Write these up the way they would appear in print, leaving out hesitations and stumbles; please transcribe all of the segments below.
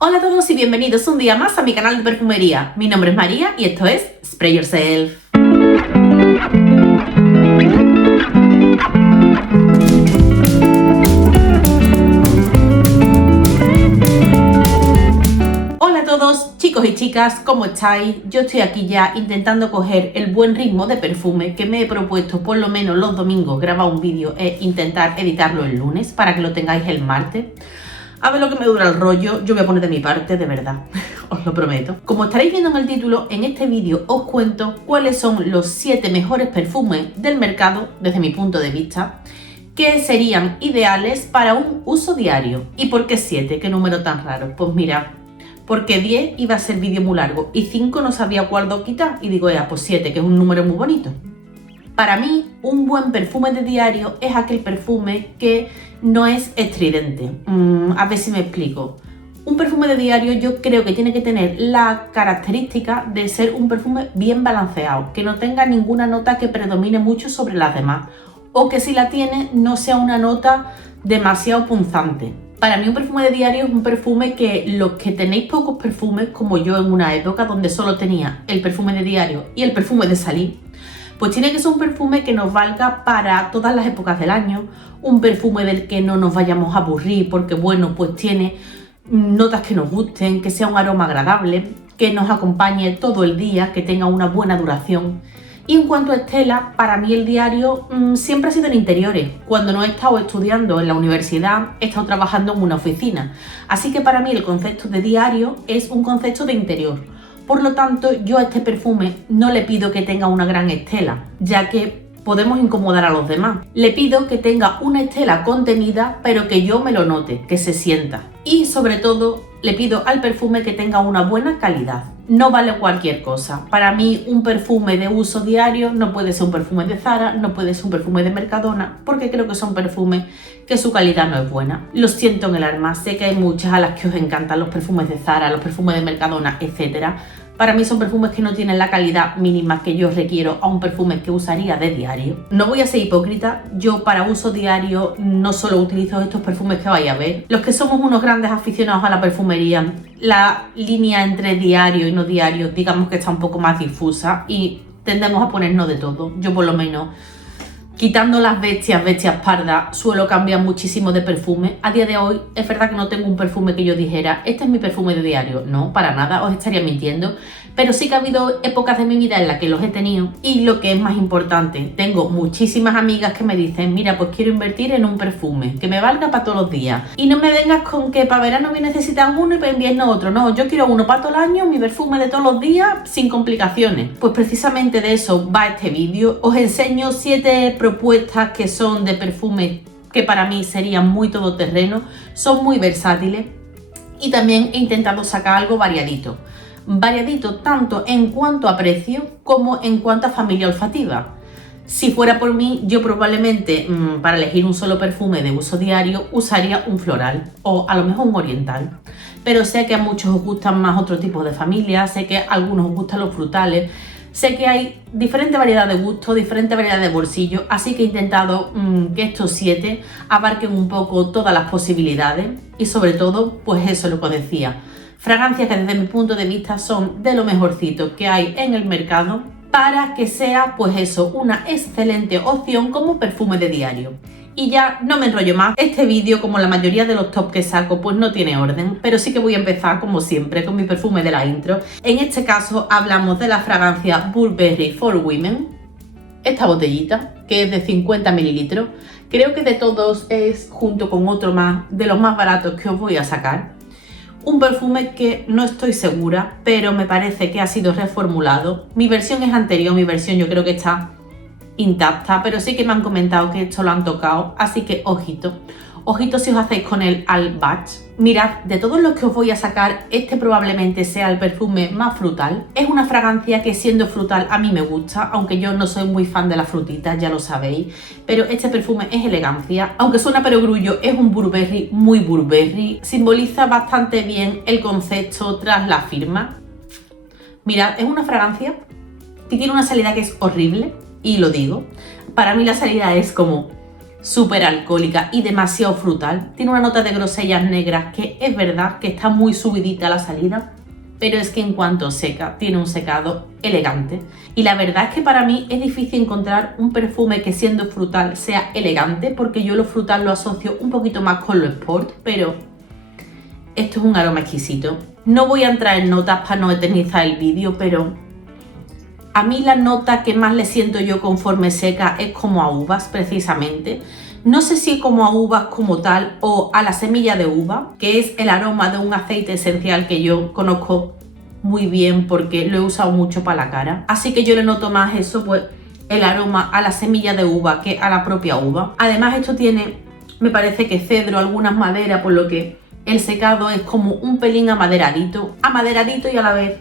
Hola a todos y bienvenidos un día más a mi canal de perfumería. Mi nombre es María y esto es Spray Yourself. Hola a todos, chicos y chicas, ¿cómo estáis? Yo estoy aquí ya intentando coger el buen ritmo de perfume que me he propuesto por lo menos los domingos grabar un vídeo e intentar editarlo el lunes para que lo tengáis el martes. A ver lo que me dura el rollo, yo voy a poner de mi parte, de verdad, os lo prometo. Como estaréis viendo en el título, en este vídeo os cuento cuáles son los 7 mejores perfumes del mercado, desde mi punto de vista, que serían ideales para un uso diario. ¿Y por qué 7? ¿Qué número tan raro? Pues mira, porque 10 iba a ser vídeo muy largo y 5 no sabía cuál quitar y digo, pues 7, que es un número muy bonito. Para mí, un buen perfume de diario es aquel perfume que no es estridente. A ver si me explico. Un perfume de diario yo creo que tiene que tener la característica de ser un perfume bien balanceado, que no tenga ninguna nota que predomine mucho sobre las demás, o que si la tiene no sea una nota demasiado punzante. Para mí un perfume de diario es un perfume que los que tenéis pocos perfumes, como yo en una época donde solo tenía el perfume de diario y el perfume de salir, pues tiene que ser un perfume que nos valga para todas las épocas del año, un perfume del que no nos vayamos a aburrir porque bueno, pues tiene notas que nos gusten, que sea un aroma agradable, que nos acompañe todo el día, que tenga una buena duración. Y en cuanto a estela, para mí el diario siempre ha sido en interiores. Cuando no he estado estudiando en la universidad, he estado trabajando en una oficina. Así que para mí el concepto de diario es un concepto de interior. Por lo tanto, yo a este perfume no le pido que tenga una gran estela, ya que podemos incomodar a los demás. Le pido que tenga una estela contenida, pero que yo me lo note, que se sienta. Y sobre todo, le pido al perfume que tenga una buena calidad. No vale cualquier cosa. Para mí, un perfume de uso diario no puede ser un perfume de Zara, no puede ser un perfume de Mercadona, porque creo que son perfumes que su calidad no es buena. Lo siento en el alma, sé que hay muchas a las que os encantan los perfumes de Zara, los perfumes de Mercadona, etc. Para mí son perfumes que no tienen la calidad mínima que yo requiero a un perfume que usaría de diario. No voy a ser hipócrita, yo para uso diario no solo utilizo estos perfumes que vais a ver. Los que somos unos grandes aficionados a la perfumería, la línea entre diario y no diario, digamos que está un poco más difusa y tendemos a ponernos de todo. Yo por lo menos, quitando las bestias pardas, suelo cambiar muchísimo de perfume. A día de hoy es verdad que no tengo un perfume que yo dijera, este es mi perfume de diario. No, para nada, os estaría mintiendo. Pero sí que ha habido épocas de mi vida en las que los he tenido. Y lo que es más importante, tengo muchísimas amigas que me dicen, mira, pues quiero invertir en un perfume que me valga para todos los días. Y no me vengas con que para verano voy a necesitar uno y para invierno otro. No, yo quiero uno para todo el año, mi perfume de todos los días, sin complicaciones. Pues precisamente de eso va este vídeo. Os enseño 7 propuestas que son de perfumes que para mí serían muy todoterreno, son muy versátiles y también he intentado sacar algo variadito tanto en cuanto a precio como en cuanto a familia olfativa. Si fuera por mí, yo probablemente para elegir un solo perfume de uso diario usaría un floral o a lo mejor un oriental, pero sé que a muchos os gustan más otro tipo de familia, sé que a algunos os gustan los frutales. Sé que hay diferente variedad de gustos, diferente variedad de bolsillos, así que he intentado que estos 7 abarquen un poco todas las posibilidades y sobre todo, pues eso es lo que os decía, fragancias que desde mi punto de vista son de lo mejorcito que hay en el mercado para que sea, pues eso, una excelente opción como perfume de diario. Y ya no me enrollo más, este vídeo, como la mayoría de los top que saco, pues no tiene orden, pero sí que voy a empezar, como siempre, con mi perfume de la intro. En este caso hablamos de la fragancia Burberry for Women, esta botellita, que es de 50 mililitros. Creo que de todos es, junto con otro más, de los más baratos que os voy a sacar. Un perfume que no estoy segura, pero me parece que ha sido reformulado. Mi versión es anterior, mi versión yo creo que está intacta, pero sí que me han comentado que esto lo han tocado, así que ojito. Ojito si os hacéis con el Al Batch. Mirad, de todos los que os voy a sacar, este probablemente sea el perfume más frutal. Es una fragancia que siendo frutal a mí me gusta, aunque yo no soy muy fan de las frutitas, ya lo sabéis. Pero este perfume es elegancia, aunque suena perogrullo, es un Burberry muy Burberry. Simboliza bastante bien el concepto tras la firma. Mirad, es una fragancia que tiene una salida que es horrible, y lo digo. Para mí la salida es como súper alcohólica y demasiado frutal. Tiene una nota de grosellas negras que es verdad que está muy subidita a la salida, pero es que en cuanto seca, tiene un secado elegante. Y la verdad es que para mí es difícil encontrar un perfume que siendo frutal sea elegante, porque yo lo frutal lo asocio un poquito más con lo sport, pero esto es un aroma exquisito. No voy a entrar en notas para no eternizar el vídeo, pero a mí la nota que más le siento yo conforme seca es como a uvas, precisamente. No sé si como a uvas como tal o a la semilla de uva, que es el aroma de un aceite esencial que yo conozco muy bien porque lo he usado mucho para la cara. Así que yo le noto más eso, pues el aroma a la semilla de uva que a la propia uva. Además esto tiene, me parece que cedro, algunas maderas, por lo que el secado es como un pelín amaderadito y a la vez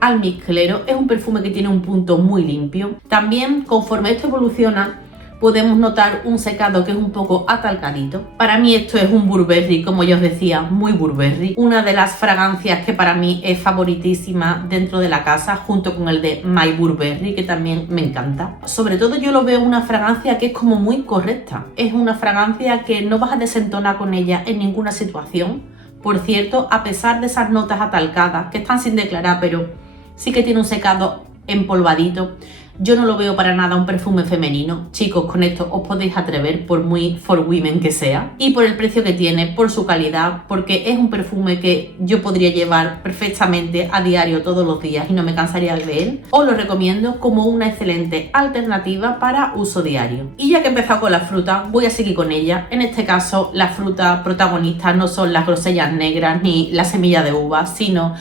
almizclero. Es un perfume que tiene un punto muy limpio. También, conforme esto evoluciona, podemos notar un secado que es un poco atalcadito. Para mí esto es un Burberry, como ya os decía, muy Burberry. Una de las fragancias que para mí es favoritísima dentro de la casa, junto con el de My Burberry, que también me encanta. Sobre todo yo lo veo una fragancia que es como muy correcta. Es una fragancia que no vas a desentonar con ella en ninguna situación. Por cierto, a pesar de esas notas atalcadas, que están sin declarar, pero sí que tiene un secado empolvadito, yo no lo veo para nada un perfume femenino. Chicos, con esto os podéis atrever, por muy for women que sea. Y por el precio que tiene, por su calidad, porque es un perfume que yo podría llevar perfectamente a diario todos los días y no me cansaría de él. Os lo recomiendo como una excelente alternativa para uso diario. Y ya que he empezado con la fruta, voy a seguir con ella. En este caso, la fruta protagonista no son las grosellas negras ni la semilla de uva, sino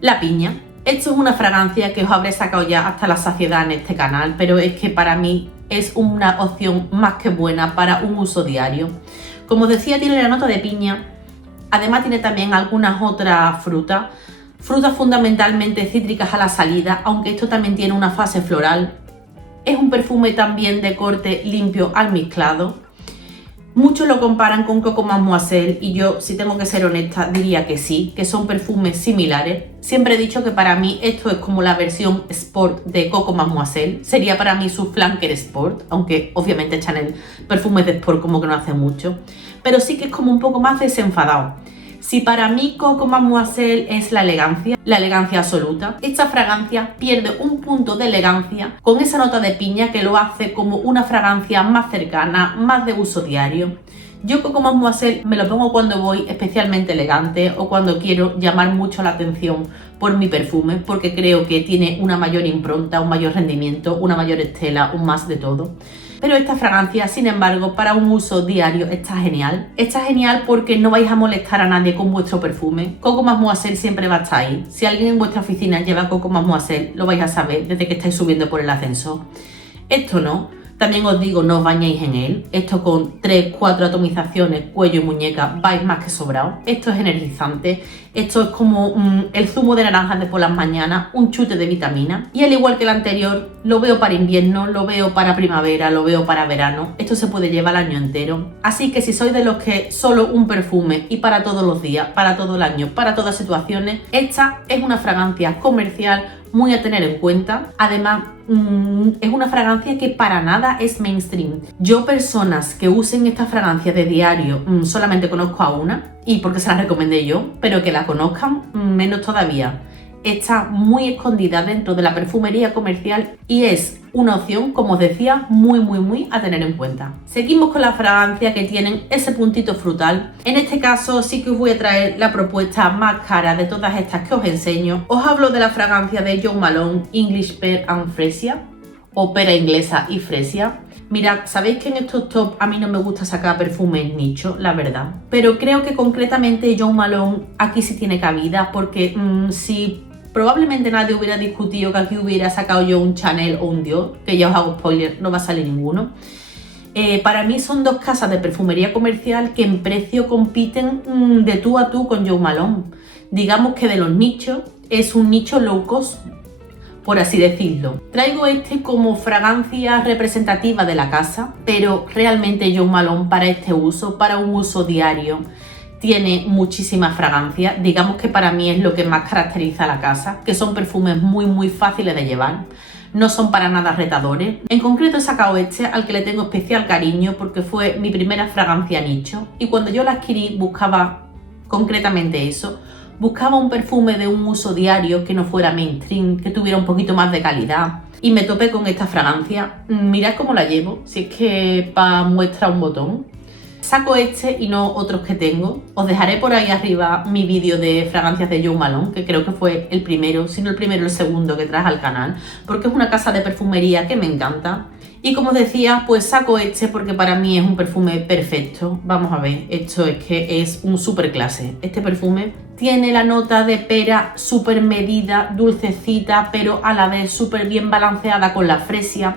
la piña. Esto es una fragancia que os habré sacado ya hasta la saciedad en este canal, pero es que para mí es una opción más que buena para un uso diario. Como os decía, tiene la nota de piña, además tiene también algunas otras frutas fundamentalmente cítricas a la salida, aunque esto también tiene una fase floral. Es un perfume también de corte limpio almizclado. Muchos lo comparan con Coco Mademoiselle y yo, si tengo que ser honesta, diría que sí, que son perfumes similares. Siempre he dicho que para mí esto es como la versión sport de Coco Mademoiselle. Sería para mí su flanker sport, aunque obviamente Chanel perfumes de sport como que no hace mucho. Pero sí que es como un poco más desenfadado. Si para mí Coco Mademoiselle es la elegancia absoluta, esta fragancia pierde un punto de elegancia con esa nota de piña que lo hace como una fragancia más cercana, más de uso diario. Yo Coco Mademoiselle me lo pongo cuando voy especialmente elegante o cuando quiero llamar mucho la atención por mi perfume, porque creo que tiene una mayor impronta, un mayor rendimiento, una mayor estela, un más de todo. Pero esta fragancia, sin embargo, para un uso diario está genial. Está genial porque no vais a molestar a nadie con vuestro perfume. Coco Mademoiselle siempre va a estar ahí. Si alguien en vuestra oficina lleva Coco Mademoiselle, lo vais a saber desde que estáis subiendo por el ascensor. Esto no. También os digo, no os bañéis en él. Esto con 3-4 atomizaciones, cuello y muñeca, vais más que sobrado. Esto es energizante. Esto es como el zumo de naranja de por las mañanas, un chute de vitamina. Y al igual que el anterior, lo veo para invierno, lo veo para primavera, lo veo para verano. Esto se puede llevar el año entero. Así que si sois de los que solo un perfume y para todos los días, para todo el año, para todas situaciones, esta es una fragancia comercial muy a tener en cuenta. Además, es una fragancia que para nada es mainstream. Yo personas que usen esta fragancia de diario solamente conozco a una, y porque se la recomendé yo, pero que la conozcan menos todavía. Está muy escondida dentro de la perfumería comercial y es una opción, como os decía, muy a tener en cuenta. Seguimos con las fragancias que tienen ese puntito frutal. En este caso sí que os voy a traer la propuesta más cara de todas estas que os enseño. Os hablo de la fragancia de Jo Malone English Pear and Fresia, o pera inglesa y fresia. Mirad, sabéis que en estos tops a mí no me gusta sacar perfumes nicho, la verdad. Pero creo que concretamente Jo Malone aquí sí tiene cabida, porque si probablemente nadie hubiera discutido que aquí hubiera sacado yo un Chanel o un Dior, que ya os hago spoiler, no va a salir ninguno. Para mí son dos casas de perfumería comercial que en precio compiten de tú a tú con Jo Malone. Digamos que de los nichos es un nicho low cost, por así decirlo. Traigo este como fragancia representativa de la casa, pero realmente Jo Malone para este uso, para un uso diario, tiene muchísima fragancia. Digamos que para mí es lo que más caracteriza a la casa, que son perfumes muy fáciles de llevar. no son para nada retadores. En concreto he sacado este, al que le tengo especial cariño porque fue mi primera fragancia nicho, y cuando yo la adquirí buscaba concretamente eso. Buscaba un perfume de un uso diario que no fuera mainstream, que tuviera un poquito más de calidad, y me topé con esta fragancia. Mirad cómo la llevo, si es que para muestra un botón. Saco este y no otros que tengo. Os dejaré por ahí arriba mi vídeo de fragancias de Jo Malone, que creo que fue el primero, si no el primero, el segundo que traje al canal, porque es una casa de perfumería que me encanta. Y como os decía, pues saco este porque para mí es un perfume perfecto. Vamos a ver, esto es que es un super clase. Este perfume tiene la nota de pera súper medida, dulcecita, pero a la vez súper bien balanceada con la fresia.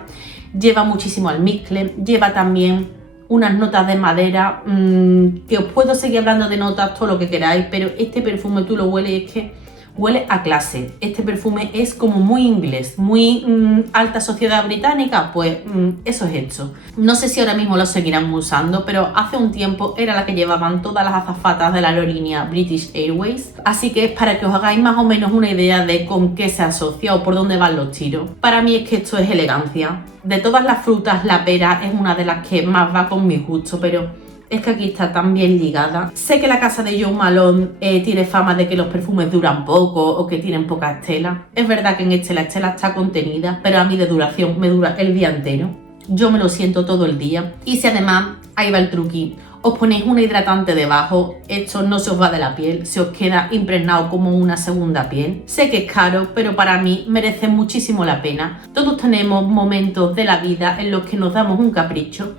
Lleva muchísimo almizcle, lleva también unas notas de madera, que os puedo seguir hablando de notas todo lo que queráis, pero este perfume tú lo hueles y es que huele a clase. Este perfume es como muy inglés, muy alta sociedad británica, pues eso es esto. No sé si ahora mismo lo seguirán usando, pero hace un tiempo era la que llevaban todas las azafatas de la aerolínea British Airways, así que es para que os hagáis más o menos una idea de con qué se asocia o por dónde van los tiros. Para mí es que esto es elegancia. De todas las frutas, la pera es una de las que más va con mi gusto, pero es que aquí está tan bien ligada. Sé que la casa de Jo Malone tiene fama de que los perfumes duran poco o que tienen poca estela. Es verdad que en este la estela está contenida, pero a mí de duración me dura el día entero. Yo me lo siento todo el día. Y si además, ahí va el truqui, os ponéis un hidratante debajo, esto no se os va de la piel, se os queda impregnado como una segunda piel. Sé que es caro, pero para mí merece muchísimo la pena. Todos tenemos momentos de la vida en los que nos damos un capricho,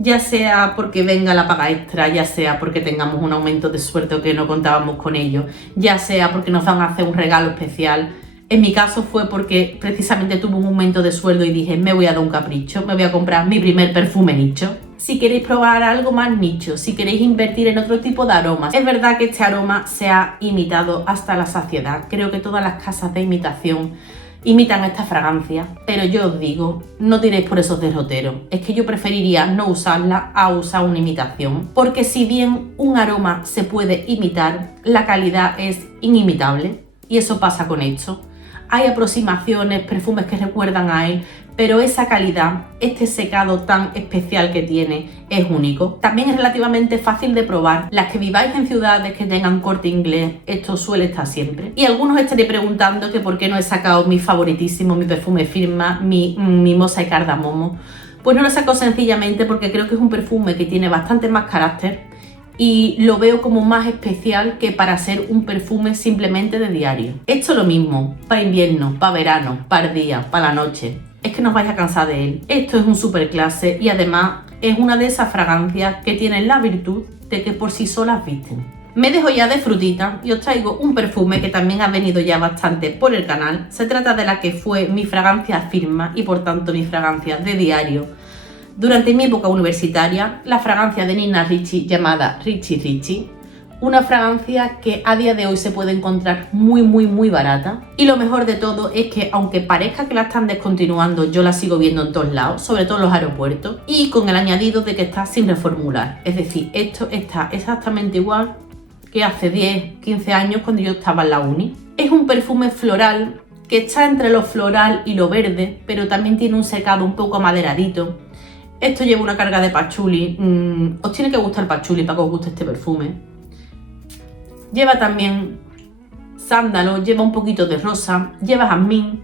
ya sea porque venga la paga extra, ya sea porque tengamos un aumento de sueldo que no contábamos con ello, ya sea porque nos van a hacer un regalo especial. En mi caso fue porque precisamente tuve un aumento de sueldo y dije, me voy a dar un capricho, me voy a comprar mi primer perfume nicho. Si queréis probar algo más nicho, si queréis invertir en otro tipo de aromas, es verdad que este aroma se ha imitado hasta la saciedad. Creo que todas las casas de imitación imitan esta fragancia, pero yo os digo, no tiréis por esos derroteros. Es que yo preferiría no usarla a usar una imitación, porque si bien un aroma se puede imitar, la calidad es inimitable, y eso pasa con esto. Hay aproximaciones, perfumes que recuerdan a él, pero esa calidad, este secado tan especial que tiene, es único. También es relativamente fácil de probar. Las que viváis en ciudades que tengan Corte Inglés, esto suele estar siempre. Y algunos estaréis preguntando que por qué no he sacado mi favoritísimo, mi perfume firma, mi mimosa y cardamomo. Pues no lo saco sencillamente porque creo que es un perfume que tiene bastante más carácter y lo veo como más especial que para ser un perfume simplemente de diario. Esto es lo mismo, para invierno, para verano, para el día, para la noche. Es que no os vais a cansar de él. Esto es un super clase y además es una de esas fragancias que tienen la virtud de que por sí solas visten. Me dejo ya de frutita y os traigo un perfume que también ha venido ya bastante por el canal. Se trata de la que fue mi fragancia firma y por tanto mi fragancia de diario durante mi época universitaria, la fragancia de Nina Ricci llamada Ricci Ricci. Una fragancia que a día de hoy se puede encontrar muy barata. Y lo mejor de todo es que aunque parezca que la están descontinuando, yo la sigo viendo en todos lados, sobre todo en los aeropuertos, y con el añadido de que está sin reformular. Es decir, esto está exactamente igual que hace 10-15 años cuando yo estaba en la uni. Es un perfume floral que está entre lo floral y lo verde, pero también tiene un secado un poco amaderadito. Esto lleva una carga de patchouli. Os tiene que gustar el patchouli para que os guste este perfume. Lleva también sándalo, lleva un poquito de rosa, lleva jazmín,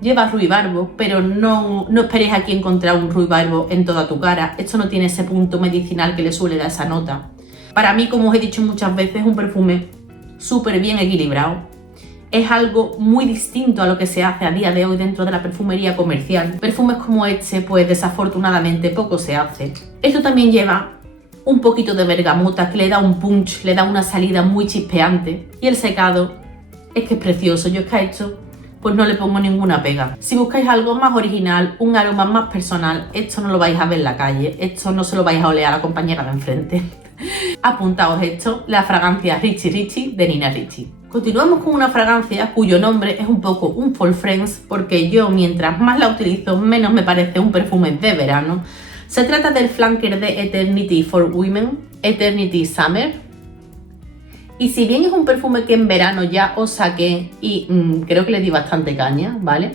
lleva ruibarbo, pero no esperéis aquí encontrar un ruibarbo en toda tu cara. Esto no tiene ese punto medicinal que le suele dar esa nota. Para mí, como os he dicho muchas veces, es un perfume súper bien equilibrado. Es algo muy distinto a lo que se hace a día de hoy dentro de la perfumería comercial. Perfumes como este, pues desafortunadamente poco se hace. Esto también lleva un poquito de bergamota que le da un punch, le da una salida muy chispeante. Y el secado es que es precioso. Yo es que a esto pues no le pongo ninguna pega. Si buscáis algo más original, un aroma más personal, esto no lo vais a ver en la calle. Esto no se lo vais a oler a la compañera de enfrente. Apuntaos esto, la fragancia Ricci Ricci de Nina Ricci. Continuamos con una fragancia cuyo nombre es un poco un fall friends, porque yo mientras más la utilizo menos me parece un perfume de verano. Se trata del flanker de Eternity for Women, Eternity Summer. Y si bien es un perfume que en verano ya os saqué y creo que le di bastante caña, ¿vale?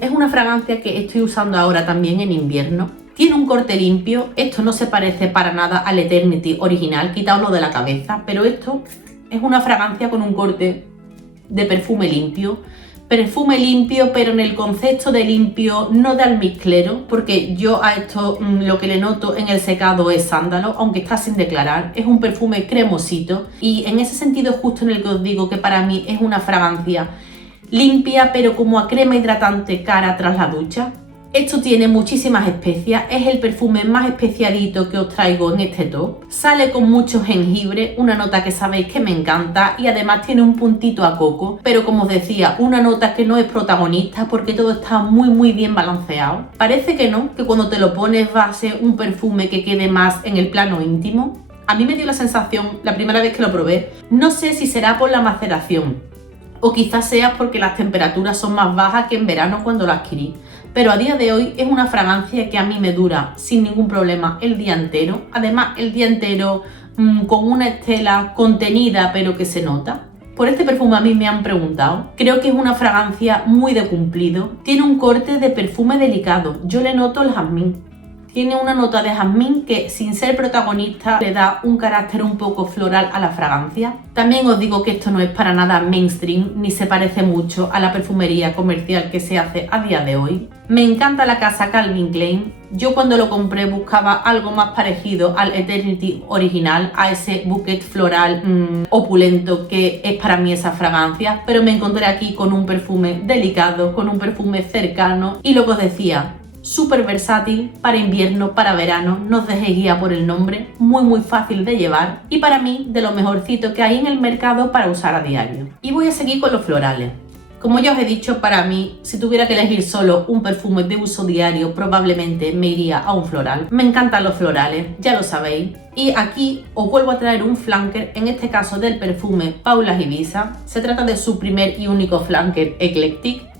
Es una fragancia que estoy usando ahora también en invierno. Tiene un corte limpio, esto no se parece para nada al Eternity original, quitaoslo de la cabeza, pero esto es una fragancia con un corte de perfume limpio, pero en el concepto de limpio, no de almizclero, porque yo a esto lo que le noto en el secado es sándalo, aunque está sin declarar. Es un perfume cremosito y en ese sentido es justo en el que os digo que para mí es una fragancia limpia, pero como a crema hidratante cara tras la ducha. Esto tiene muchísimas especias, es el perfume más especiadito que os traigo en este top. Sale con mucho jengibre, una nota que sabéis que me encanta y además tiene un puntito a coco, pero como os decía, una nota que no es protagonista porque todo está muy bien balanceado. Parece que no, que cuando te lo pones va a ser un perfume que quede más en el plano íntimo. A mí me dio la sensación, la primera vez que lo probé, no sé si será por la maceración o quizás sea porque las temperaturas son más bajas que en verano cuando lo adquirí. Pero a día de hoy es una fragancia que a mí me dura sin ningún problema el día entero. Además, el día entero con una estela contenida pero que se nota. Por este perfume a mí me han preguntado. Creo que es una fragancia muy de cumplido. Tiene un corte de perfume delicado. Yo le noto el jazmín. Tiene una nota de jazmín que, sin ser protagonista, le da un carácter un poco floral a la fragancia. También os digo que esto no es para nada mainstream, ni se parece mucho a la perfumería comercial que se hace a día de hoy. Me encanta la casa Calvin Klein. Yo cuando lo compré buscaba algo más parecido al Eternity original, a ese bouquet floral opulento que es para mí esa fragancia, pero me encontré aquí con un perfume delicado, con un perfume cercano y lo que os decía, súper versátil para invierno, para verano, no os dejéis guiar por el nombre, muy fácil de llevar y para mí de lo mejorcito que hay en el mercado para usar a diario. Y voy a seguir con los florales. Como ya os he dicho, para mí, si tuviera que elegir solo un perfume de uso diario, probablemente me iría a un floral. Me encantan los florales, ya lo sabéis. Y aquí os vuelvo a traer un flanker, en este caso del perfume Paula Ibiza. Se trata de su primer y único flanker Eclectic.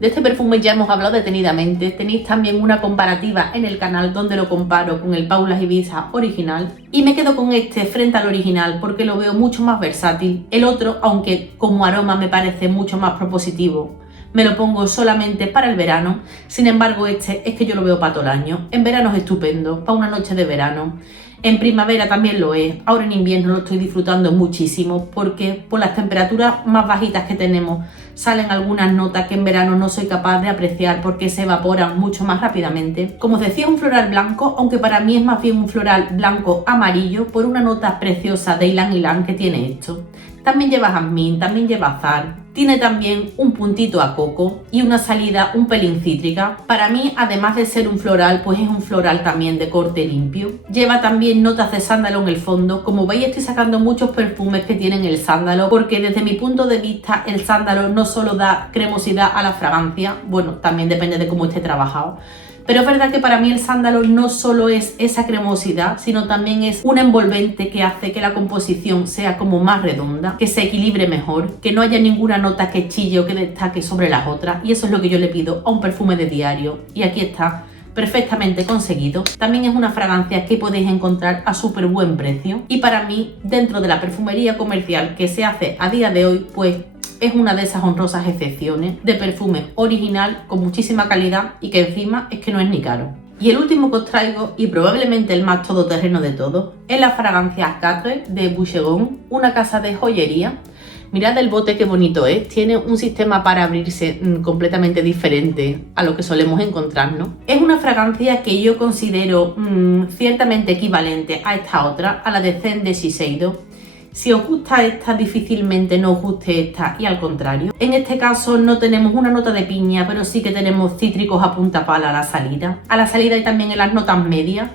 De este perfume ya hemos hablado detenidamente, tenéis también una comparativa en el canal donde lo comparo con el Paula Ibiza original y me quedo con este frente al original porque lo veo mucho más versátil. El otro, aunque como aroma me parece mucho más propositivo, me lo pongo solamente para el verano, sin embargo este es que yo lo veo para todo el año. En verano es estupendo, para una noche de verano. En primavera también lo es, ahora en invierno lo estoy disfrutando muchísimo porque por las temperaturas más bajitas que tenemos salen algunas notas que en verano no soy capaz de apreciar porque se evaporan mucho más rápidamente. Como os decía, un floral blanco, aunque para mí es más bien un floral blanco amarillo por una nota preciosa de ylang ylang que tiene esto. También lleva jazmín, también lleva azahar, tiene también un puntito a coco y una salida un pelín cítrica. Para mí, además de ser un floral, pues es un floral también de corte limpio. Lleva también notas de sándalo en el fondo. Como veis, estoy sacando muchos perfumes que tienen el sándalo, porque desde mi punto de vista el sándalo no solo da cremosidad a la fragancia, bueno, también depende de cómo esté trabajado. Pero es verdad que para mí el sándalo no solo es esa cremosidad, sino también es un envolvente que hace que la composición sea como más redonda, que se equilibre mejor, que no haya ninguna nota que chille o que destaque sobre las otras. Y eso es lo que yo le pido a un perfume de diario. Y aquí está, perfectamente conseguido. También es una fragancia que podéis encontrar a súper buen precio. Y para mí, dentro de la perfumería comercial que se hace a día de hoy, pues es una de esas honrosas excepciones de perfume original con muchísima calidad y que encima es que no es ni caro. Y el último que os traigo, y probablemente el más todoterreno de todos, es la fragancia Quatre de Boucheron, una casa de joyería. Mirad el bote qué bonito es, tiene un sistema para abrirse completamente diferente a lo que solemos encontrarnos. Es una fragancia que yo considero ciertamente equivalente a esta otra, a la de Scent de Shiseido. Si os gusta esta, difícilmente no os guste esta y al contrario. En este caso no tenemos una nota de piña, pero sí que tenemos cítricos a punta pala a la salida. A la salida y también en las notas medias,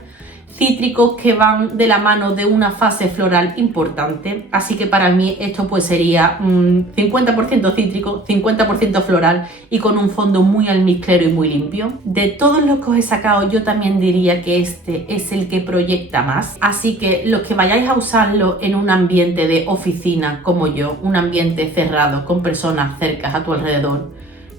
cítricos que van de la mano de una fase floral importante. Así que para mí esto pues sería 50% cítrico, 50% floral y con un fondo muy almizclero y muy limpio. De todos los que os he sacado yo también diría que este es el que proyecta más. Así que los que vayáis a usarlo en un ambiente de oficina como yo, un ambiente cerrado con personas cercas a tu alrededor,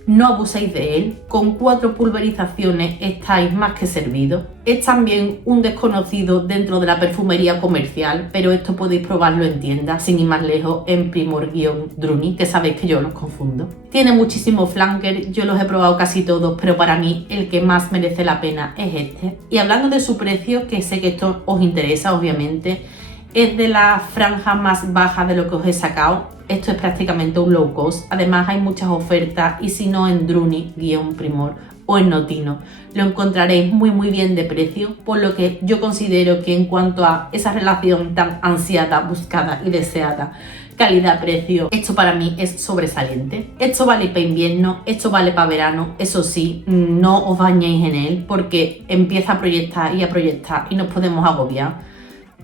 no abuséis de él, con 4 pulverizaciones estáis más que servidos. Es también un desconocido dentro de la perfumería comercial, pero esto podéis probarlo en tiendas, sin ir más lejos, en Primor-Druni, que sabéis que yo los confundo. Tiene muchísimos flankers, yo los he probado casi todos, pero para mí el que más merece la pena es este. Y hablando de su precio, que sé que esto os interesa obviamente, es de la franja más baja de lo que os he sacado. Esto es prácticamente un low cost. Además hay muchas ofertas y si no en Druni-Primor o en Notino lo encontraréis muy bien de precio, por lo que yo considero que en cuanto a esa relación tan ansiada, buscada y deseada calidad-precio, esto para mí es sobresaliente. Esto vale para invierno, esto vale para verano, eso sí, no os bañéis en él porque empieza a proyectar y nos podemos agobiar.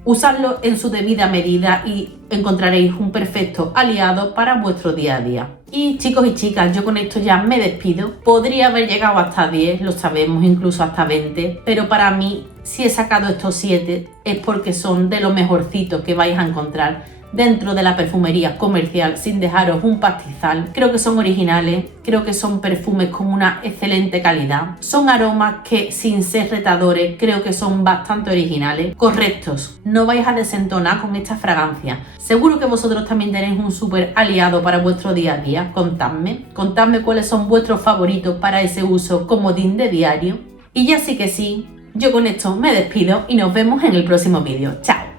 Usadlo en su debida medida y encontraréis un perfecto aliado para vuestro día a día. Y chicos y chicas, yo con esto ya me despido. Podría haber llegado hasta 10, lo sabemos, incluso hasta 20, pero para mí, si he sacado estos 7, es porque son de lo mejorcito que vais a encontrar dentro de la perfumería comercial, sin dejaros un pastizal. Creo que son originales, creo que son perfumes con una excelente calidad. Son aromas que, sin ser retadores, creo que son bastante originales, correctos. No vais a desentonar con esta fragancia. Seguro que vosotros también tenéis un súper aliado para vuestro día a día. Contadme cuáles son vuestros favoritos para ese uso comodín de diario. Y ya sí que sí, yo con esto me despido y nos vemos en el próximo vídeo. ¡Chao!